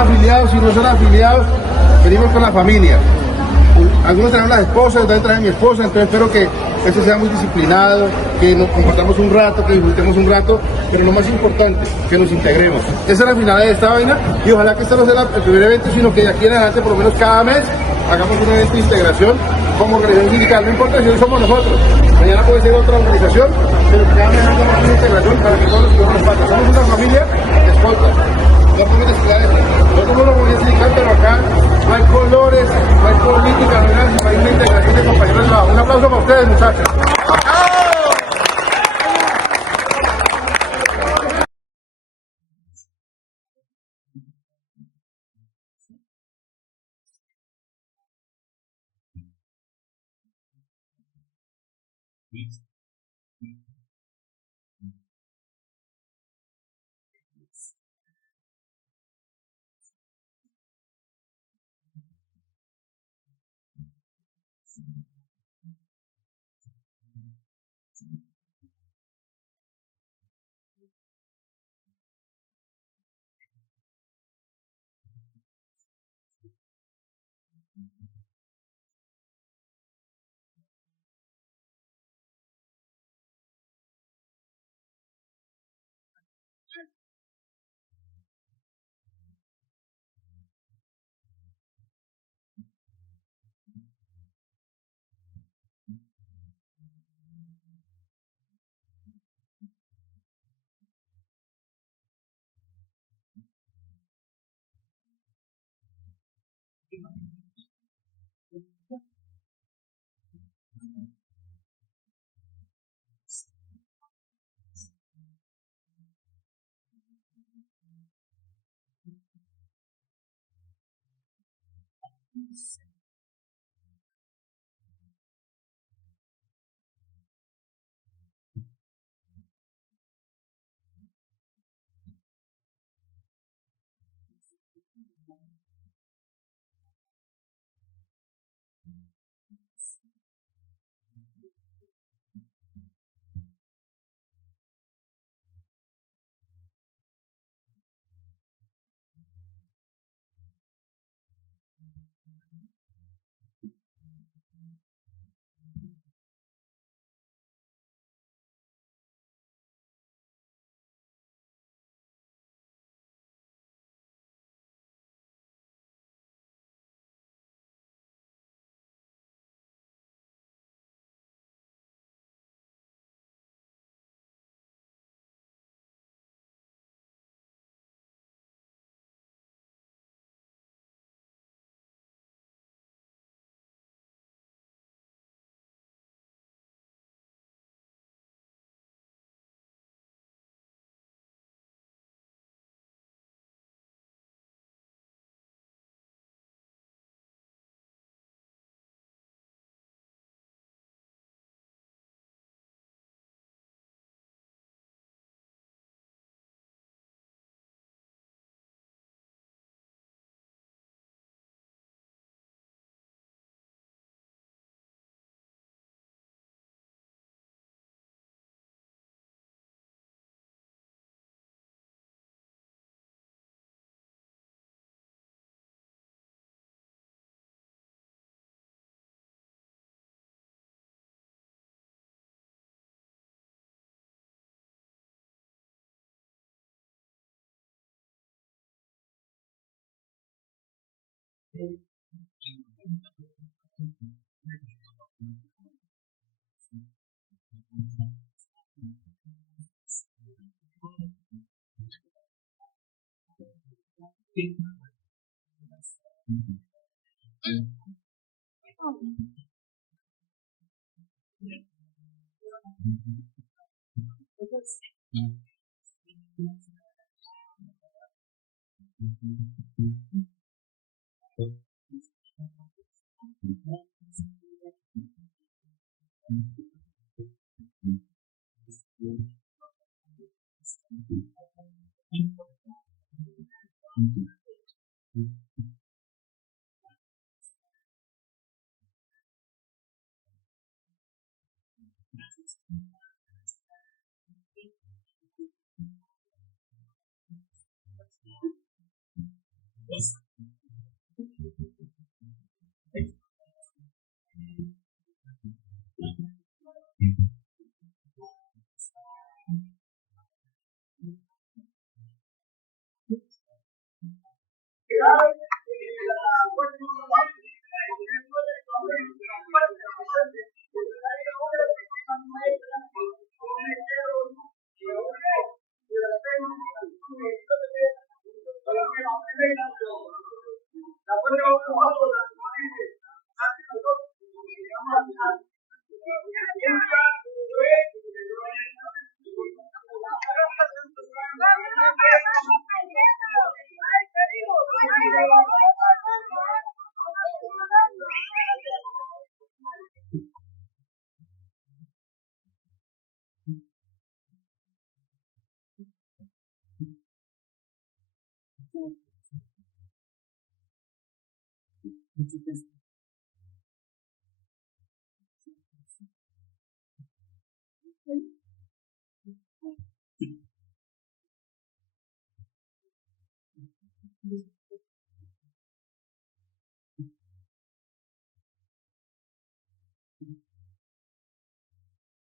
afiliados y no son afiliados, venimos con la familia. Algunos traen las esposas, otros traen mi esposa, entonces espero que eso sea muy disciplinado, que nos compartamos un rato, que disfrutemos un rato, pero lo más importante, que nos integremos. Esa es la finalidad de esta vaina y ojalá que este no sea el primer evento, sino que de aquí en adelante, por lo menos cada mes, hagamos un evento de integración como organización sindical. No importa si hoy somos nosotros, mañana puede ser otra organización, pero cada mes hagamos una integración para que todos nos falten. Somos una familia de escoltas. No podemos descuidar esto. Nosotros somos una comunidad sindical, pero acá no hay colores, no hay política, no hay nada, hay una integración de compañeros de trabajo. Un aplauso para ustedes, muchachos. Thank you.